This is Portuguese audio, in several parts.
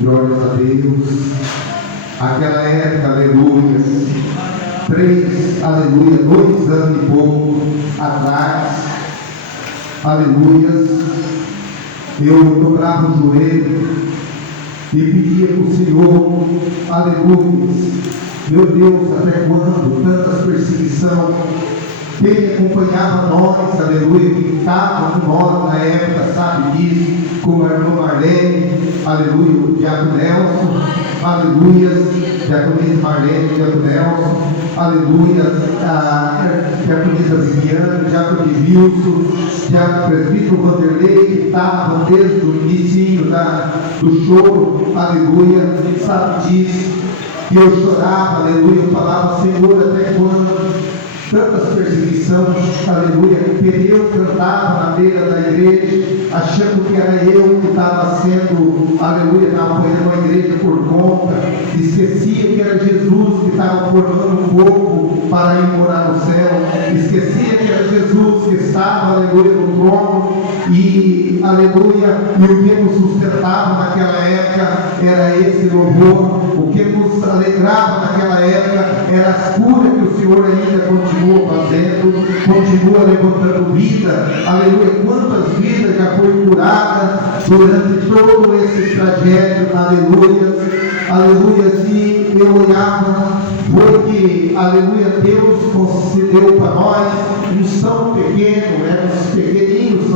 Glórias a Deus. Aquela época, aleluia, 2 anos e pouco atrás, aleluia, eu dobrava o joelho e pedia para o Senhor, aleluia, meu Deus, até quando tantas perseguições? Quem acompanhava nós, aleluia, que estava com nós na época, sabe disso, como a irmã Marlene, aleluia, o Diácono Nelson, aleluia, Diaconisa Marlene, Diácono Nelson, aleluia, a Diaconisa Viviane, Diácono Wilson, Diácono Presbítero Vanderlei, que estava desde o início do show, aleluia, sabe disso, que eu chorava, aleluia, eu falava, Senhor, até quando? Tantas perseguições, aleluia, que eu cantava na beira da igreja, achando que era eu que estava sendo, aleluia, estava apoiando a igreja por conta, esquecia que era Jesus que estava formando um povo para ir morar no céu, esquecia que era Jesus que estava, aleluia, no trono, e, aleluia, e o que nos sustentava naquela época era esse louvor, o que nos alegrava naquela época era as curas que o Senhor ainda continua fazendo, continua levantando vida, aleluia, quantas vidas já foi curada durante todo esse trajeto, aleluia, aleluia, e eu olhava, foi que, aleluia, Deus concedeu para nós um são pequeno, éramos pequeninos,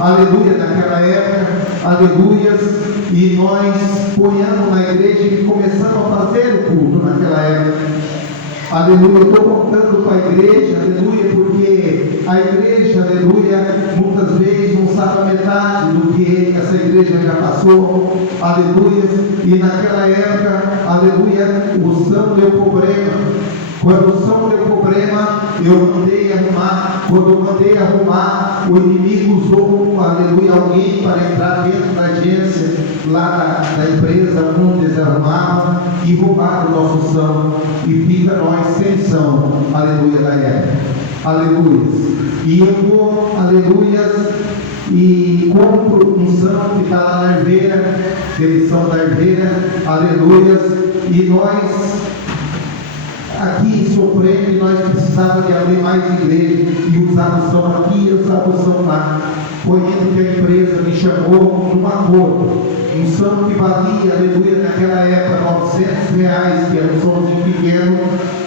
aleluia, naquela época, aleluia, e nós ponhamos na igreja e começamos a fazer o culto naquela época. Aleluia, eu estou contando para a igreja, aleluia, porque a igreja, aleluia, muitas vezes não sabe a metade do que essa igreja já passou, aleluia, e naquela época, aleluia, o São deu problema. Quando o São deu problema, eu mandei arrumar. Quando eu mandei arrumar, o inimigo usou, aleluia, alguém para entrar dentro da agência, lá da empresa onde eles arrumavam, e roubaram o nosso São, e fica nós sem São, aleluia, da época, aleluia. E eu vou, aleluia, e compro um São que está lá na herveira, eles são da herveira, aleluia, e nós aqui sofrendo, nós precisávamos de abrir mais igreja e usar o São aqui e usar o São lá. Foi indo que a empresa me chamou num acordo, um São que valia, aleluia, naquela época R$900, que era um Sãozinho pequeno.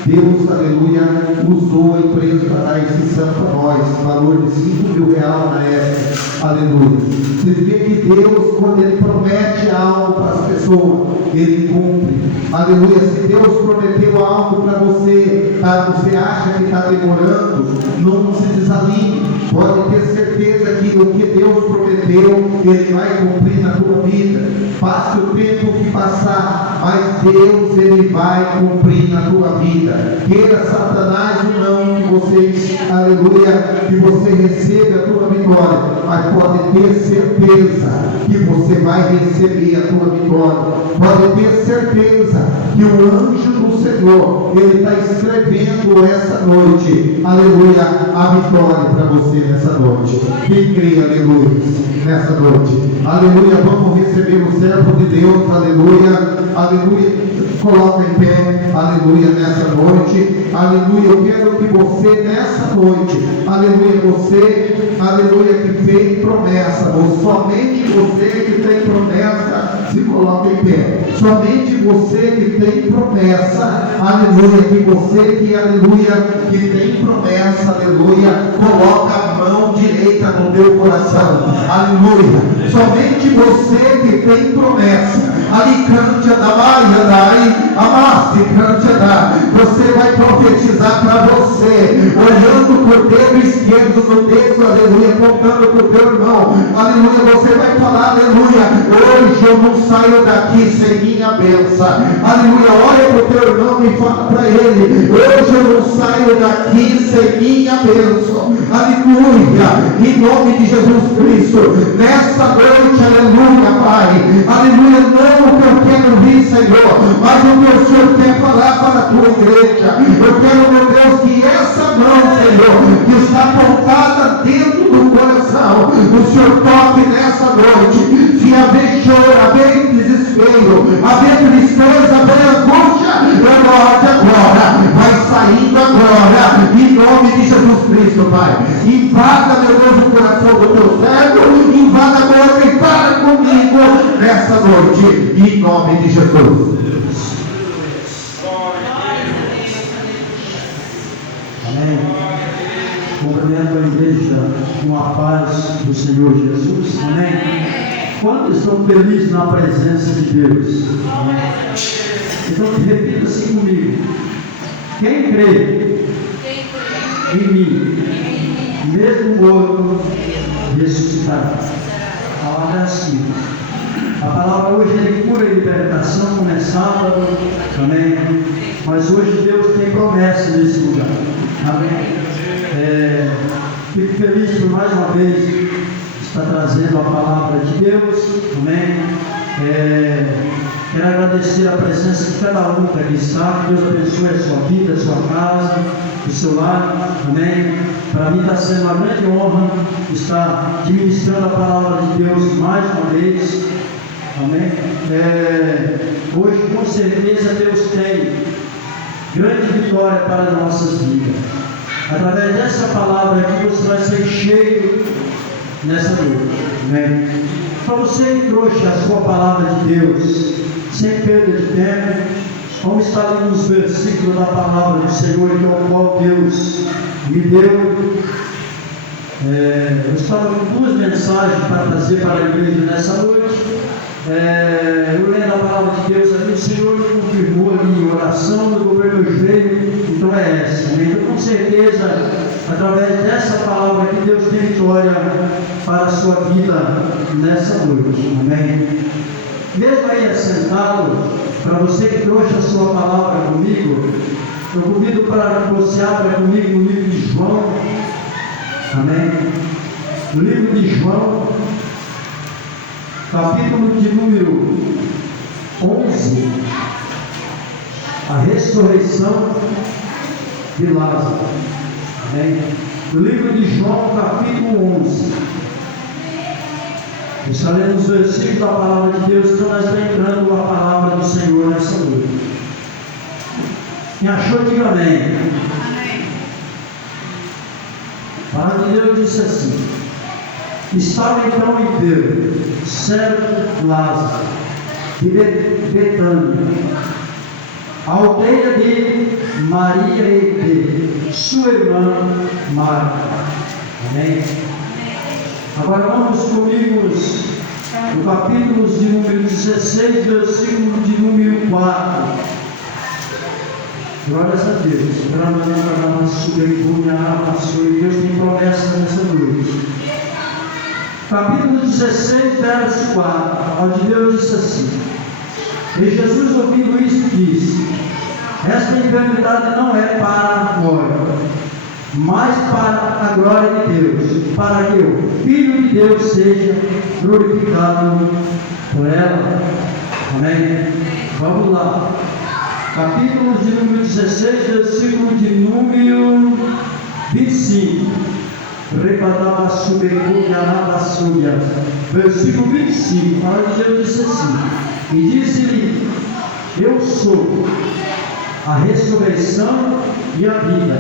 Deus, aleluia, usou a empresa para dar esse São para nós, valor de R$5.000 na época, aleluia. Vocês veem que Deus, quando Ele promete algo para as pessoas, Ele cumpre, aleluia. Se Deus prometeu algo para você, você acha que está demorando, não se desanime, pode ter certeza que o que Deus prometeu, Ele vai cumprir na tua vida. Passe o tempo que passar, mas Deus, Ele vai cumprir na tua vida. Queira Satanás ou não, que você, aleluia, que você receba a tua vitória, mas pode ter certeza que você vai receber a tua vitória. Pode ter certeza que o anjo do Senhor, ele está escrevendo essa noite, aleluia, a vitória para você nessa noite. Quem crê, aleluia, nessa noite, aleluia, vamos receber o servo de Deus, aleluia, aleluia. Coloca em pé, aleluia, nessa noite, aleluia. Eu quero que você, nessa noite, aleluia, você, aleluia, que fez promessa, ou somente você que tem promessa, se coloca em pé. Somente você que tem promessa, aleluia, que você que, aleluia, que tem promessa, aleluia, coloca a mão direita no teu coração, aleluia. Somente você que tem promessa, alicante adabai, adai, amaste, cante adai. Você vai profetizar para você, olhando para o dedo esquerdo no dedo, aleluia, contando para o teu irmão, aleluia. Você vai falar, aleluia, hoje eu não saio daqui sem minha bênção, aleluia. Olha para o teu irmão e fala para ele, hoje eu não saio daqui sem minha bênção, aleluia, em nome de Jesus Cristo, nessa noite, aleluia, Pai, aleluia. Não o que eu quero ouvir, Senhor, mas o que o Senhor quer falar para a tua igreja. Eu quero, meu Deus, que essa mão, Senhor, que está apontada dentro do coração, o Senhor toque nessa noite. Se haver choro, haver desespero, noite, em nome de Jesus. Amém. Cumprimento a igreja com a paz do Senhor Jesus. Amém. Quantos estão felizes na presença de Deus? Amém. Então repita assim comigo: quem crê em mim, mesmo morto, ressuscitará. A palavra é assim. A palavra hoje é de cura e libertação, como é sábado. Amém. Mas hoje Deus tem promessa nesse lugar. Amém. Fico feliz por mais uma vez estar trazendo a palavra de Deus. Amém. Quero agradecer a presença de cada um que aqui está. Que Deus abençoe a sua vida, a sua casa, o seu lar. Amém. Para mim está sendo uma grande honra estar ministrando a palavra de Deus mais uma vez. Amém. Hoje, com certeza, Deus tem grande vitória para as nossas vidas. Através dessa palavra aqui, você vai ser cheio nessa noite. Amém. Para você que trouxe a sua palavra de Deus, sem perda de tempo, vamos estar ali nos versículos da palavra do Senhor, que é o qual Deus me deu. Eu estava com duas mensagens para trazer para a igreja nessa noite. Eu lendo a palavra de Deus ali, o Senhor me confirmou ali em oração, eu dobrei meu joelho, então é essa. Então, com certeza, através dessa palavra que Deus tem vitória para a sua vida nessa noite. Amém. Mesmo aí assentado, para você que trouxe a sua palavra comigo, eu convido para que você abra comigo no livro de João. Amém. No livro de João, capítulo de número 11, a ressurreição de Lázaro. Amém. No livro de João, capítulo 11, está lendo os versículos da palavra de Deus, então nós estamos entrando a palavra do Senhor nessa noite. Quem achou, diga amém. A palavra de Deus disse assim: estava então enfermo, certo Lázaro, de Betânia, a aldeia de Maria e de sua irmã Marta. Amém. Agora vamos comigo no capítulo de número 16, versículo de número 4. Glórias a Deus. Deus tem promessa nessa noite. Capítulo 16, verso 4, onde Deus disse assim: e Jesus, ouvindo isso, disse: esta enfermidade não é para agora, mas para a glória de Deus, para que o Filho de Deus seja glorificado por ela. Amém. Vamos lá. Capítulo de número 16, versículo de número 25. Versículo 25, a palavra de Deus disse assim: e disse-lhe: eu sou a ressurreição e a vida.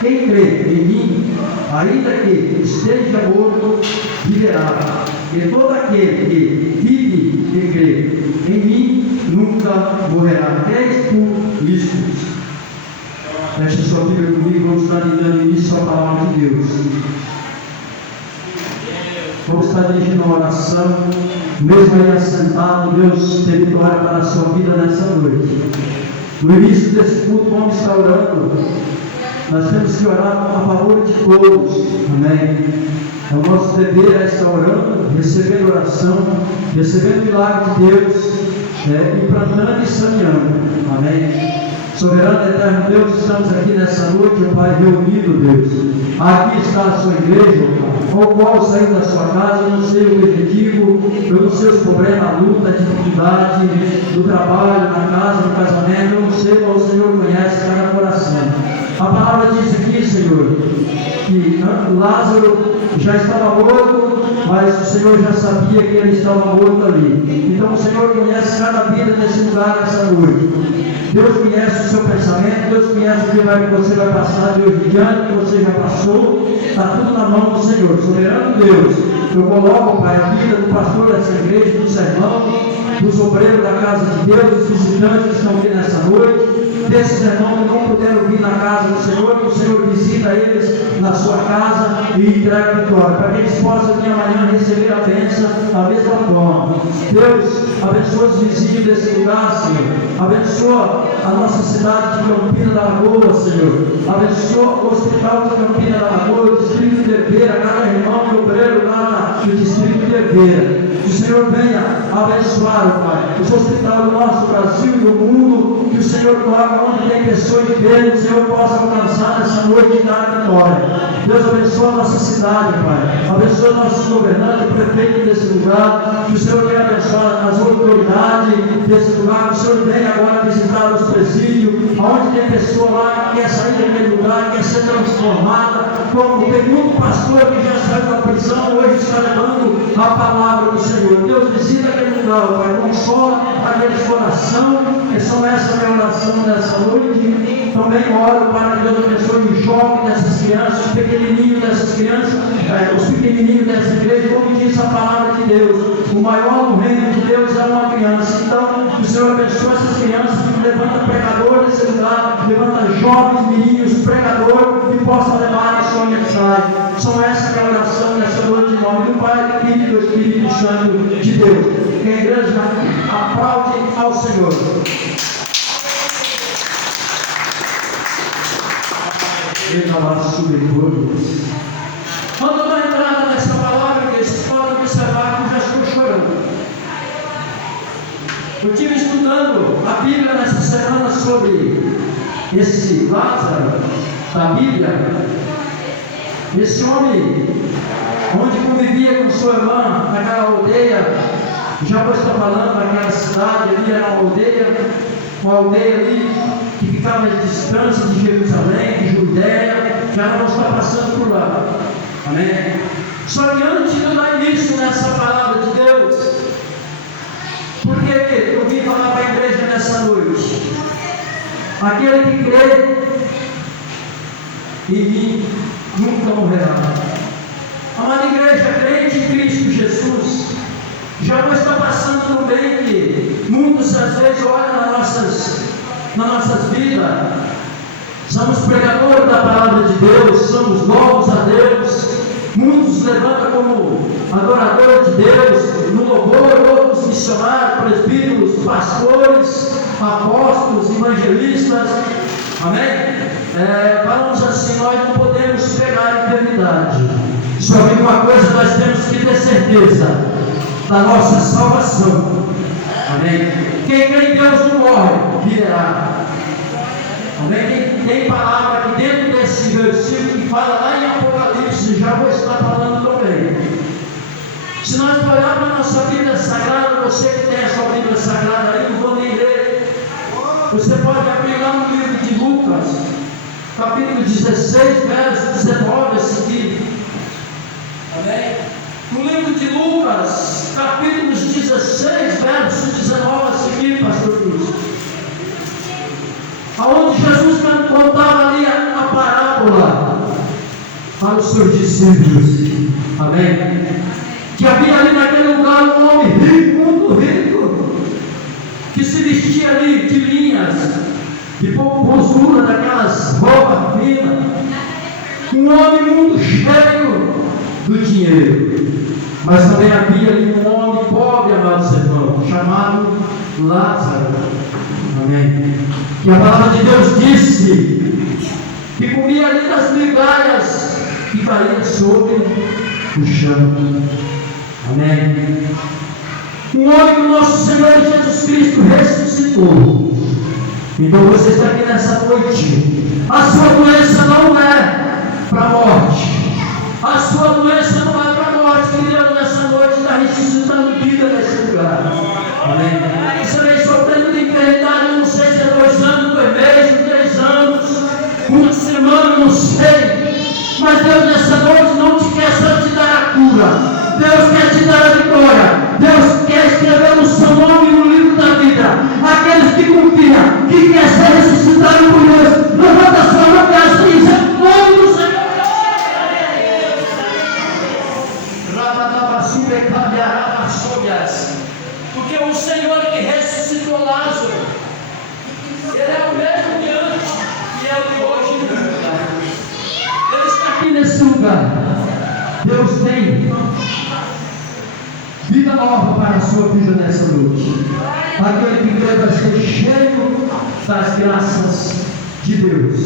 Quem crê em mim, ainda que esteja morto, viverá. E todo aquele que vive e crê em mim nunca morrerá. Crês por isso? Feche sua Bíblia comigo, vamos estar dando início à palavra de Deus. Vamos estar dirigindo uma oração, mesmo aí assentado. Deus tem vitória para a sua vida nessa noite. No início desse culto, vamos estar orando. Nós temos que orar a favor de todos. Amém. É o nosso dever estar orando, recebendo oração, recebendo o milagre de Deus, implantando e saneando. Amém. Soberano eterno Deus, estamos aqui nessa noite, ó Pai, reunido, Deus. Aqui está a sua igreja, ó qual saiu da sua casa, eu não sei o objetivo, eu não sei os problemas, a luta, a dificuldade do trabalho, na casa, no casamento, eu não sei, mas o Senhor conhece cada coração. A palavra diz aqui, Senhor, que Lázaro já estava morto, mas o Senhor já sabia que ele estava morto ali. Então o Senhor conhece cada vida nesse lugar, nessa noite. Deus conhece o seu pensamento, Deus conhece o que você vai passar de hoje em diante, que você já passou, está tudo na mão do Senhor. Soberano Deus, eu coloco, Pai, a vida do pastor dessa igreja, do sermão, dos obreiros da casa de Deus, dos visitantes que estão aqui nessa noite, desses irmãos que não puderam vir na casa do Senhor, que o Senhor visita eles na sua casa e entrega a vitória, para que eles possam aqui amanhã receber a bênção da mesma forma. Deus, abençoa os vizinhos desse lugar, Senhor. Abençoa a nossa cidade de Campina da Lagoa, Senhor. Abençoa o hospital de Campina da Lagoa, o distrito de Herveira, cada irmão e obreiro lá no distrito de Herveira. Que o Senhor venha abençoar, Pai, os hospitais do nosso Brasil e do mundo, que o Senhor toque onde tem pessoas de Deus, o Senhor possa alcançar nessa noite e dar vitória. Deus abençoa a nossa cidade, Pai. Abençoa nossos governantes, o prefeito desse lugar. Que o Senhor venha abençoar as autoridades desse lugar. Que o Senhor venha agora visitar os presídios, onde tem pessoa lá que quer sair daquele lugar, quer ser transformada. Como tem muito pastor que já saiu da prisão, hoje está levando a palavra do Senhor. Deus visita aquele lugar, Pai. Consola aqueles coração. Que são essa minha oração nessa noite. Também oro para que Deus abençoe o jovem dessas crianças, os pequenininhos dessas crianças, os pequenininhos dessa igreja, como diz a palavra de Deus. O maior no reino de Deus é uma criança. Então, que o Senhor abençoe essas crianças, que levanta pregador nesse lugar, levanta jovens, meninos, pregador, que possam levar a sua mensagem. São essa que é a oração nessa noite, em nome do Pai, do Filho e do Espírito Santo de Deus. Que a igreja aplaude ao Senhor. Quando eu dou entrada nessa palavra, que vocês podem observar que eu já estou chorando. Eu estive estudando a Bíblia nessa semana sobre esse Lázaro da Bíblia, esse homem, onde convivia com sua irmã naquela aldeia. Já vou estar falando daquela cidade ali, era uma aldeia ali que ficava à distância de Jerusalém, de Judéia. Já não está passando por lá. Amém? Só que antes de eu dar início nessa palavra de Deus, porque eu vim falar para a igreja nessa noite, aquele que crê em mim nunca morrerá. Amada igreja, crente em Cristo Jesus, já não está passando também que muitos às vezes olham nas nossas vidas. Somos pregadores da palavra de Deus, somos novos a Deus. Muitos levantam como adoradores de Deus, no louvor, outros missionários, presbíteros, pastores, apóstolos, evangelistas. Amém? Falamos assim, nós não podemos pegar a enfermidade. Só que uma coisa nós temos que ter certeza da nossa salvação. Amém? Quem crê em Deus não morre, viverá. Amém? Tem palavra aqui dentro desse versículo que fala lá em Apocalipse, já vou estar falando também. Se nós olharmos para a nossa Bíblia Sagrada, você que tem a sua Bíblia Sagrada aí, não vou nem ler. Você pode abrir lá no livro de Lucas, capítulo 16, verso 19 a seguir. Amém? No livro de Lucas, capítulos 16, verso 19 a seguir, pastor Cristo. Aonde Jesus contava ali a parábola para os seus discípulos. Amém? Que havia ali naquele lugar um homem rico, muito rico, que se vestia ali de linhas, de postura daquelas roupas finas. Um homem muito cheio do dinheiro. Mas também havia ali um homem pobre, amados irmãos, chamado Lázaro. Amém? Que a palavra de Deus disse que comia ali das migalhas que caíam sobre o chão. Amém? Um homem que o nosso Senhor Jesus Cristo ressuscitou. Então você está aqui nessa noite. A sua doença não é para a morte. A sua doença não é para a morte. Que Deus nessa noite está ressuscitando vida nesse lugar. Amém? Você vem sofrendo de enfermidade, eu não sei se é 2 anos, 2 meses, 3 anos, 1 semana, não sei. Mas Deus nessa noite não te quer só te dar a cura. Deus quer te dar a vitória. Deus quer escrever o seu nome no livro da vida. Aqueles que confiam, que quer ser ressuscitado por Deus, levanta a sua mão e assim, em nome do Senhor. Deus tem vida nova para a sua vida nessa noite. Aquele que crê vai ser cheio das graças de Deus.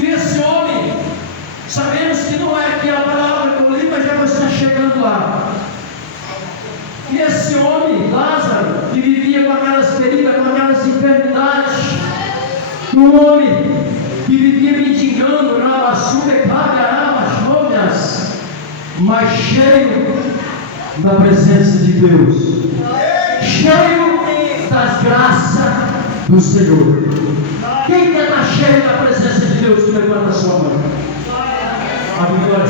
E esse homem, sabemos que não é aquela palavra que eu li, mas já está chegando lá. E esse homem, Lázaro, que vivia com aquelas feridas, com aquelas enfermidades, um homem que vivia mendigando, mas cheio da presença de Deus, cheio das graças do Senhor. Quem quer estar cheio da presença de Deus, que levanta a sua mão? A vitória é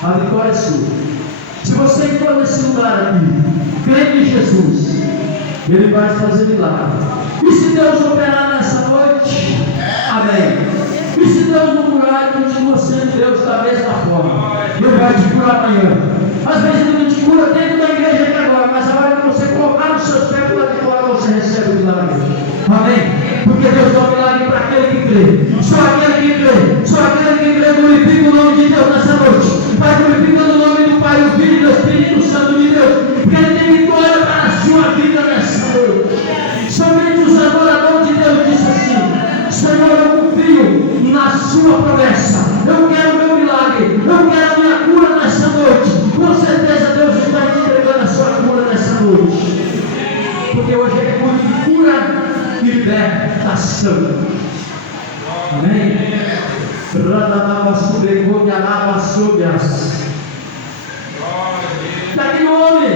sua. A vitória é sua. Se você entrou nesse lugar aqui, crê em Jesus, Ele vai fazer milagre. E se Deus operar nessa noite, amém. E se Deus não curar, Ele continua sendo Deus da mesma forma. Ele vai te curar amanhã. Às vezes Ele não te cura dentro da igreja aqui agora, mas a hora que você colocar nos seus pés para fora, você recebe o milagre. Amém? Porque Deus dá o milagre para aquele que crê. Só aquele que crê. Só aquele que crê. Glorifica o nome de Deus nessa noite. Vai glorificando o nome do Pai, do Filho e do Espírito Santo de Deus. Porque Ele tem vitória para a sua vida nessa noite. Somente os adoradores de Deus dizem assim: Senhor, eu confio na sua promessa. Eu quero o meu milagre. Eu quero a minha cura nessa noite. Com certeza Deus está te entregando a sua cura nessa noite. Porque hoje é cura e libertação. Amém? Daquele homem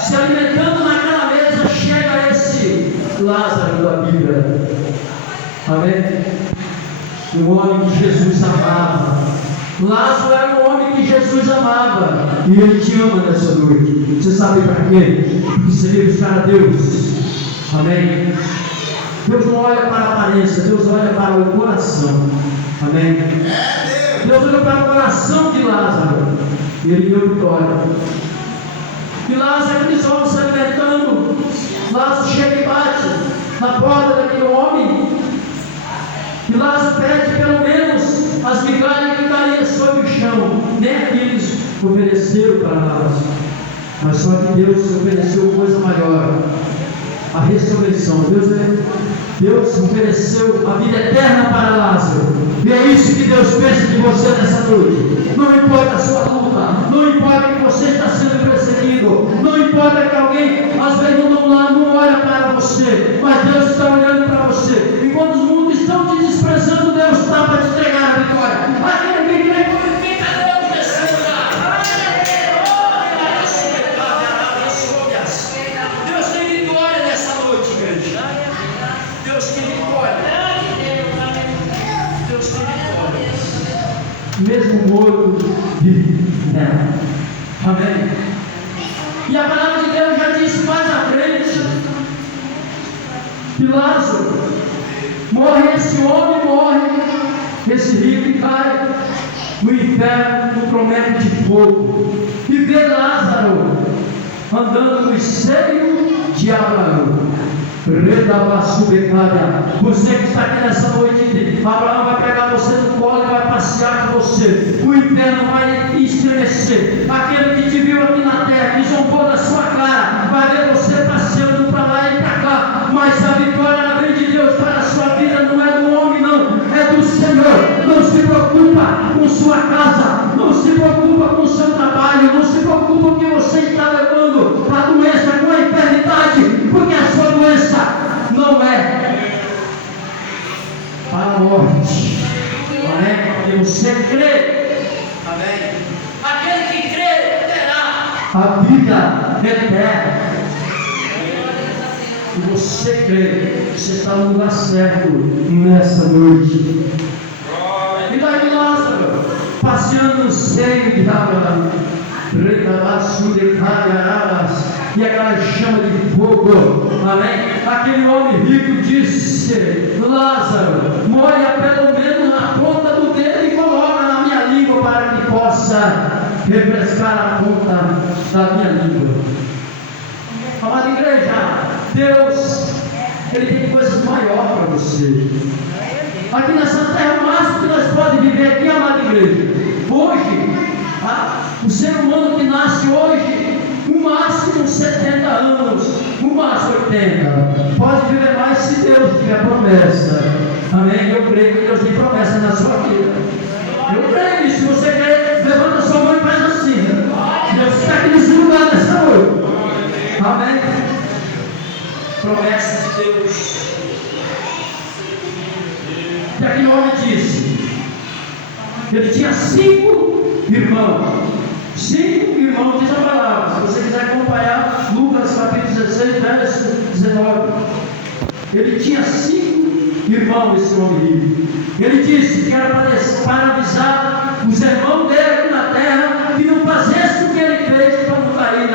se alimentando naquela mesa, chega esse Lázaro da Bíblia. Amém? O homem que Jesus amava. Lázaro era um homem que Jesus amava. E Ele te ama nessa noite. Você sabe para quê? Porque você veio buscar a Deus. Amém? Deus não olha para a aparência, Deus olha para o coração. Amém? Deus olhou para o coração de Lázaro e Ele deu vitória. E Lázaro, aqueles homens se alimentando, Lázaro chega e bate na porta daquele homem. E Lázaro pede pelo menos as migalhas que caíam sobre o chão. Nem aqueles ofereceram para Lázaro, mas só que Deus ofereceu coisa maior: a ressurreição. Deus ofereceu a vida eterna para Lázaro. E é isso que Deus pensa de você nessa noite. Não importa a sua luta, não importa que você está sendo perseguido, não importa que alguém às vezes não olha para você, mas Deus está olhando para você. Enquanto os mundos estão te desprezando, Deus está para te entregar a vitória. Aquele que crê, glorifica Deus nesse lugar. Deus tem vitória nessa noite, igreja. Deus tem vitória. Deus tem vitória. Mesmo morto, vive nela. Amém? E a palavra de Deus já disse mais à frente que Lázaro morre, esse homem morre, esse rico cai no inferno, no tormento de fogo. E vê Lázaro andando no seio de Abraão. Você que está aqui nessa noite, Abraão vai pegar você no colo e vai passear com você. O inferno vai estremecer. Aquele que te viu aqui na terra, que zombou da sua cara, vai ver você passeando para lá e para cá. Mas a vitória na frente de Deus para a sua vida não é do homem, não, é do Senhor. Não se preocupa com sua casa, não se preocupa com o seu trabalho, não se preocupa com o que você está levando, a doença, com a enfermidade, porque a sua doença não é para a morte. Amém? Porque você crê. Amém? Aquele que crê terá a vida eterna. E você crê, você está no lugar certo nessa noite. E daí Lázaro, passeando no seio de Abraão, e aquela chama de fogo. Amém? Aquele homem rico disse: Lázaro, molha pelo menos na ponta do dedo e coloca na minha língua, para que possa refrescar a ponta da minha língua. Amada igreja, Deus, Ele tem coisas maiores para você. Aqui nessa terra, o máximo que nós podemos viver aqui, amada igreja, igreja. Hoje, o ser humano que nasce hoje, no máximo 70 anos, no máximo 80, pode viver mais se Deus tiver promessa. Amém? Eu creio que Deus tem promessa na sua vida. Eu creio nisso. Se você crê, levanta sua mão e faz assim. Deus está aqui nesse lugar nessa noite. Amém? Promessa de Deus. E aquele homem disse, ele tinha 5 irmãos. 5 irmãos, diz a palavra. Se você quiser acompanhar Lucas capítulo 16, verso 19. Ele tinha 5 irmãos, esse homem. Ele disse que era para avisar os irmãos dele aqui na terra que não fizesse o que ele fez para não cair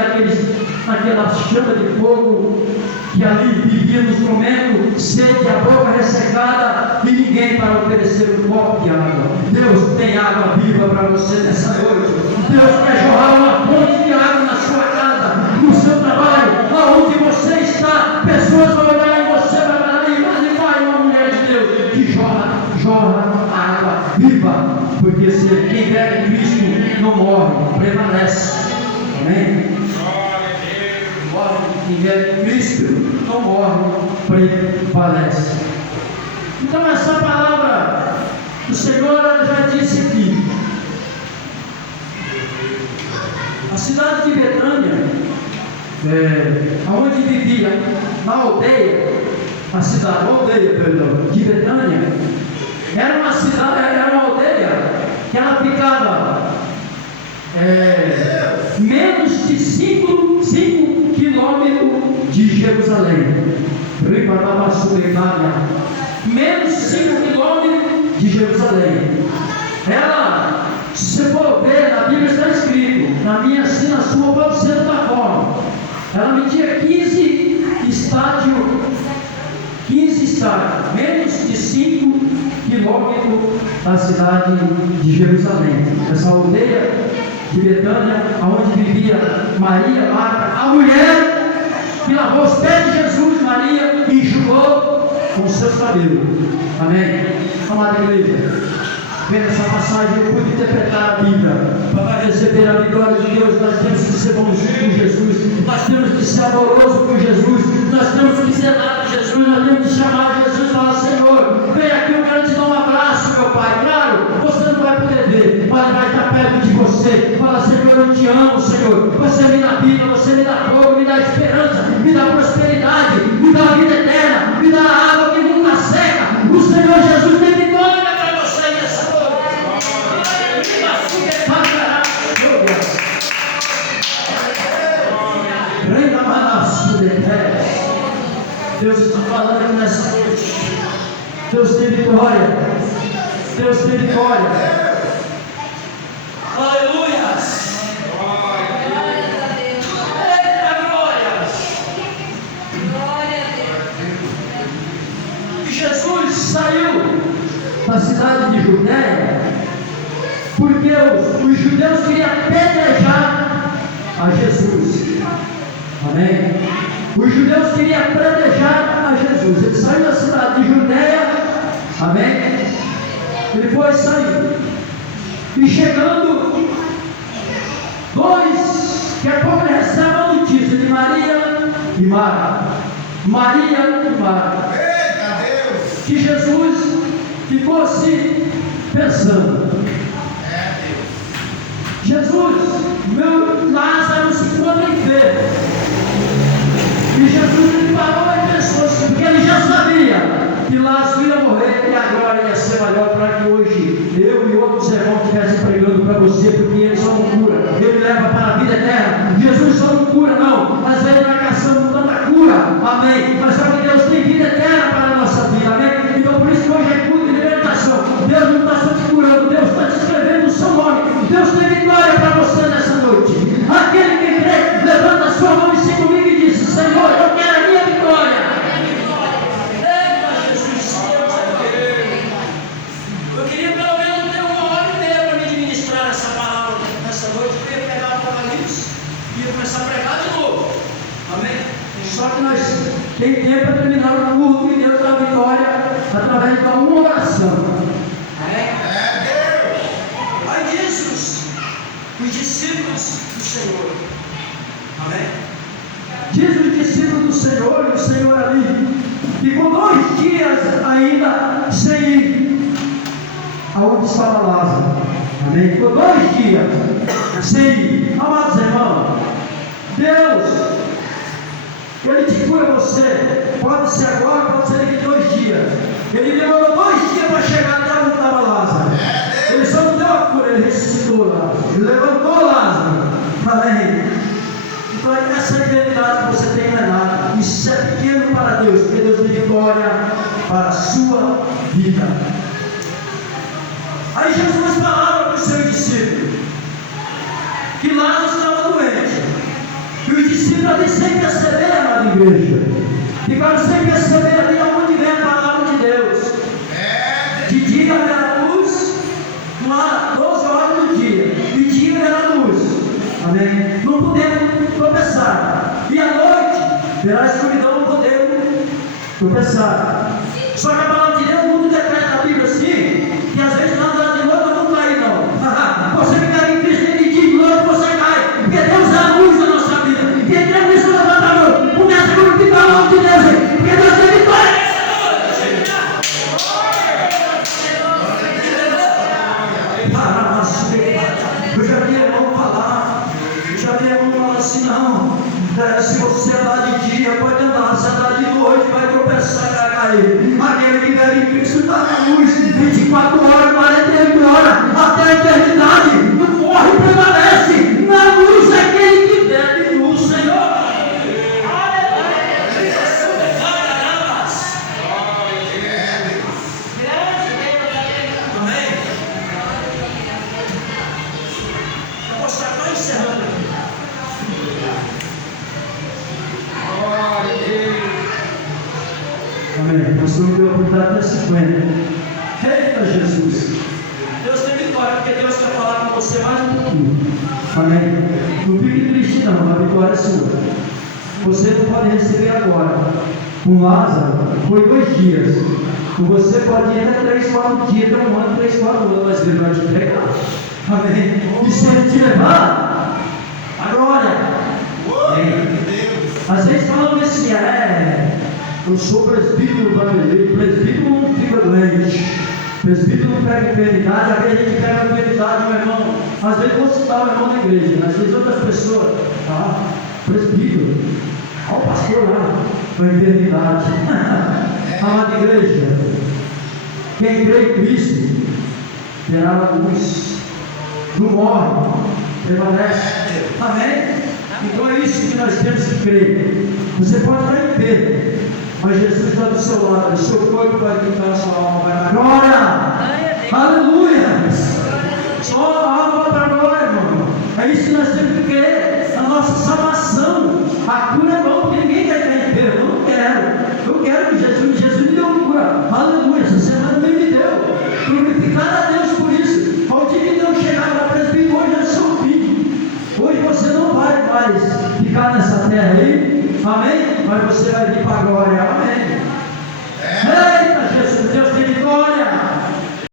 naquela chama de fogo que ali vivia nos tormentos, sede, a boca ressecada e ninguém para oferecer um copo de água. Deus tem água viva para você nessa noite. Deus quer jorrar uma fonte de água na sua casa, no seu trabalho, aonde você está. Pessoas vão olhar em você, vai falar, e vai uma mulher de Deus que jorra água viva, porque se quem vive em Cristo não morre, permanece. Amém? Quem vive em Cristo não morre, prevalece. Então essa palavra o Senhor já disse aqui. A cidade de Betânia, onde vivia, na aldeia, de Betânia, era uma cidade, era uma aldeia que ela ficava menos de 5 quilômetros de Jerusalém. Menos de 5 quilômetros de Jerusalém. Ela, se for ver, na Bíblia está escrito, na minha, assim, na sua, pode ser da forma. Ela media 15 estádios, menos de 5 quilômetros da cidade de Jerusalém. Essa aldeia de Betânia, onde vivia Maria, Marta, a mulher que lavou os pés de Jesus, Maria, e enxugou com seus cabelos. Amém? Amada igreja, vendo essa passagem, eu pude interpretar a Bíblia. Para receber a vitória de Deus, nós temos que ser bons com Jesus, nós temos que ser amorosos com Jesus, nós temos que zelar de Jesus, nós temos que chamar Jesus e falar: Senhor, vem aqui, eu quero te dar um abraço, meu Pai. Claro, você não vai poder ver, mas vai estar perto de você. Fala: Senhor, eu te amo, Senhor. Você me dá vida, você me dá fogo, me dá esperança, me dá prosperidade, me dá vida eterna, me dá água que nunca seca. O Senhor Jesus tem vitória para você nessa noite. Deus está falando aqui nessa noite. Deus tem vitória. Deus tem vitória. Aleluias. Eita glória. E Jesus saiu da cidade de Judéia porque os judeus queriam apedrejar a Jesus. Amém? Os judeus queriam apedrejar a Jesus. Ele saiu da cidade de Judéia. Amém? Ele foi saindo. E chegando, daqui a pouco ele recebe a notícia de Maria e Marta. Maria e Marta. Que Jesus ficou assim, pensando: Jesus, meu Lázaro se encontra enfermo. E Jesus ele parou e pensou assim, porque ele já sabia que Lázaro ia morrer e a glória ia ser maior, para que hoje eu e outros irmãos estivessem pregando para você, porque ele só não cura, ele leva para a vida eterna. Jesus só não cura, não. Às vezes na canção não tanta cura, amém, mas sabe que Deus tem vida eterna para a nossa vida, amém? Então por isso que hoje é culto de libertação. Deus não está só te curando, Deus está te escrevendo o seu nome. Deus tem vitória para você nessa noite. Aquele que crê, levanta a sua mão e se comigo e diz: Senhor, eu quero a minha vitória. Eita Jesus, eu queria pelo menos ter 1h30 para me ministrar essa palavra nessa noite. Eu ia pegar a Apocalipse e ia começar a pregar de novo. Amém? Só que nós temos tempo para terminar o culto e Deus dá vitória através de uma oração. os discípulos do Senhor. Amém? Diz os discípulos do Senhor, e o Senhor ali ficou 2 dias ainda sem ir aonde estava Lázaro. Amém? Ficou 2 dias sem ir. Amados irmãos, Deus, Ele te cura você. Pode ser agora, pode ser daqui 2 dias. Ele demorou 2 dias para chegar até onde estava Lázaro. Ele só não deu a cura, Ele ressuscitou Lázaro. Ele levantou Lázaro. Amém? Então essa eternidade que você tem não é nada. Isso é pequeno para Deus, porque Deus tem vitória para a sua vida. Aí Jesus falava para os seus discípulos que Lázaro estava doente. E os discípulos ali sem perceber, amada igreja, ficaram sem perceber ali aonde vem a palavra de Deus. De dia era luz, 12 horas do dia. De dia era luz. Amém? Não podemos tropeçar. E à noite, verá a escuridão, não podemos tropeçar. Só que a palavra de Deus, muito decreta na Bíblia assim, que às vezes não anda de novo, não cai não. Você que cai em Cristo, ele de novo, você cai. Porque Deus é a luz da nossa vida. E entra nesse levantador, começa a glorificar o nome de Deus. Porque Deus tem vitória. Eu já vi irmão falar, assim, não, se você andar de dia, pode andar, se andar de noite, vai tropeçar e vai cair. Aquele que vive em Cristo está na luz, 24 horas, 48 horas, até a eternidade, não morre e permanece. Na luz é aquele que vive no Senhor. Amém? Eu vou estar encerrando aqui. Amém. Nós vamos ter a oportunidade até 50. Eita Jesus. Deus tem vitória, porque Deus quer falar com você mais um pouquinho. Amém. Não fique triste não, a vitória é sua. Você não pode receber agora. Com Lázaro foi 2 dias. Com você pode ir até 3, 4 dias, até 1 ano, 3, 4 anos, mas ele vai te entregar. Amém. E se ele te levar, a glória. Amém. Às vezes falamos assim, eu sou presbítero da igreja, presbítero não fica doente, presbítero não pega enfermidade, às vezes a gente pega enfermidade, meu irmão. Às vezes vou citar o irmão da igreja, às vezes outras pessoas, presbítero, olha o pastor lá, com a enfermidade. Amada igreja, quem crê em Cristo terá a luz, não morre, permanece. Amém? Então é isso que nós temos que crer. Você pode estar enfermo, mas Jesus está do seu lado, o seu corpo vai ficar, a sua alma vai para a glória. Aleluia! Só a alma vai para a glória, irmão. É isso que nós temos que crer, a nossa salvação. A cura é bom, porque ninguém quer ficar enfermo. Eu não quero. Eu quero que Jesus me deu cura. Aleluia! Essa semana Ele me deu. Glorificado a Deus por isso. Ao dia que Deus chegar para presbítero, hoje é seu filho. Hoje você não vai mais ficar nessa terra aí. Amém? Mas você vai vir para a glória. Amém? Eita, Jesus, Deus tem vitória.